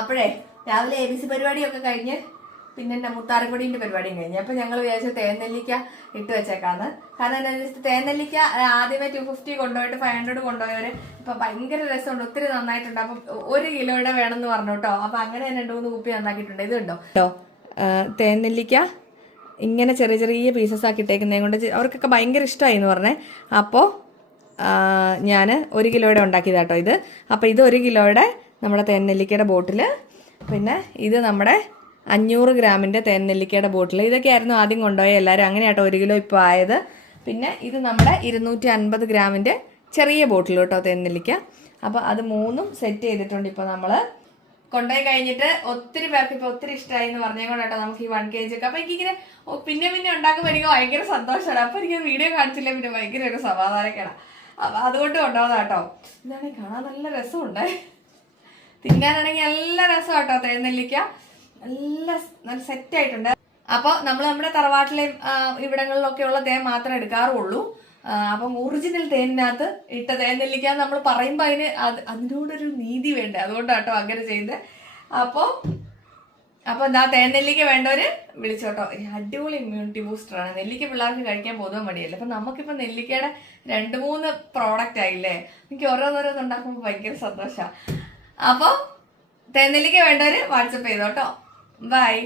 അപ്പോഴേ രാവിലെ ABC പരിപാടിയൊക്കെ കഴിഞ്ഞ് പിന്നെ എൻ്റെ മുത്താരപ്പൊടീൻ്റെ പരിപാടിയും കഴിഞ്ഞ്. അപ്പം ഞങ്ങൾ വിചാരിച്ച തേനെല്ലിക്ക ഇട്ട് വെച്ചേക്കാന്ന്. കാരണം എന്താ വെച്ചാൽ തേനെല്ലിക്ക ആദ്യമേ 250 കൊണ്ടുപോയിട്ട് 500 കൊണ്ടുപോയവർ ഇപ്പം ഭയങ്കര രസമുണ്ട്, ഒത്തിരി നന്നായിട്ടുണ്ട്. അപ്പം 1 കിലോയുടെ വേണമെന്ന് പറഞ്ഞു കേട്ടോ. അപ്പം അങ്ങനെ 2-3 കുപ്പി നന്നാക്കിയിട്ടുണ്ട്. ഇത് കണ്ടോ കേട്ടോ, തേനെല്ലിക്ക ഇങ്ങനെ ചെറിയ ചെറിയ പീസസ് ആക്കി ഇട്ടേക്കുന്നതിനെ കൊണ്ട് അവർക്കൊക്കെ ഭയങ്കര ഇഷ്ടമായി എന്ന് പറഞ്ഞേ. അപ്പോൾ ഞാൻ 1 കിലോയുടെ ഉണ്ടാക്കിയതാട്ടോ ഇത്. അപ്പോൾ ഇത് 1 കിലോയുടെ നമ്മുടെ തേനെല്ലിക്കയുടെ ബോട്ടിൽ, പിന്നെ ഇത് നമ്മുടെ 500 ഗ്രാമിൻ്റെ തേനെല്ലിക്കയുടെ ബോട്ടിൽ. ഇതൊക്കെയായിരുന്നു ആദ്യം കൊണ്ടുപോയ എല്ലാവരും. അങ്ങനെയാട്ടോ 1 കിലോ ഇപ്പോൾ ആയത്. പിന്നെ ഇത് നമ്മുടെ 250 ഗ്രാമിൻ്റെ ചെറിയ ബോട്ടിൽ കേട്ടോ തേനെല്ലിക്ക. അപ്പോൾ അത് 3ഉം സെറ്റ് ചെയ്തിട്ടുണ്ട്. ഇപ്പോൾ നമ്മൾ കൊണ്ടുപോയി കഴിഞ്ഞിട്ട് ഒത്തിരി പേർക്ക് ഇപ്പോൾ ഒത്തിരി ഇഷ്ടമായി എന്ന് പറഞ്ഞുകൊണ്ടാട്ടോ നമുക്ക് ഈ 1 kg ഒക്കെ. അപ്പോൾ എനിക്കിങ്ങനെ പിന്നെ ഉണ്ടാക്കുമ്പോൾ എനിക്ക് ഭയങ്കര സന്തോഷമാണ്. അപ്പോൾ എനിക്ക് വീഡിയോ കാണിച്ചില്ല പിന്നെ ഭയങ്കര ഒരു സമാധാനക്കേടാണ്. അപ്പം അതുകൊണ്ട് കൊണ്ടുപോകുന്നത് കേട്ടോ. ഇതാണെങ്കിൽ കാണാൻ നല്ല രസമുണ്ട്, തിന്നാനാണെങ്കിൽ നല്ല രസം കേട്ടോ. തേനെല്ലിക്ക നല്ല സെറ്റായിട്ടുണ്ട്. അപ്പോൾ നമ്മൾ നമ്മുടെ തറവാട്ടിലെയും ഇവിടങ്ങളിലൊക്കെ ഉള്ള തേൻ മാത്രമേ എടുക്കാറുള്ളൂ. അപ്പം ഒറിജിനൽ തേനിനകത്ത് ഇട്ട തേനെല്ലിക്ക നമ്മൾ പറയുമ്പോൾ അതിനോടൊരു നീതി വേണ്ടേ, അതുകൊണ്ടാട്ടോ അങ്ങനെ ചെയ്ത്. അപ്പോൾ എന്താ തേനെല്ലിക്ക വേണ്ടവർ വിളിച്ചോട്ടോ. അടിപൊളി ഇമ്മ്യൂണിറ്റി ബൂസ്റ്ററാണ്. നെല്ലിക്ക പിള്ളേർക്ക് കഴിക്കാൻ പൊതുവെ മടിയല്ലേ. അപ്പം നമുക്കിപ്പോൾ നെല്ലിക്കയുടെ 2-3 പ്രോഡക്റ്റ് ആയില്ലേ. എനിക്ക് ഓരോന്നോരോന്ന് ഉണ്ടാക്കുമ്പോൾ ഭയങ്കര സന്തോഷമാണ്. അപ്പോൾ തേനെല്ലിക്ക വേണ്ടവർ വാട്സപ്പ് ചെയ്തോട്ടോ. ബൈ.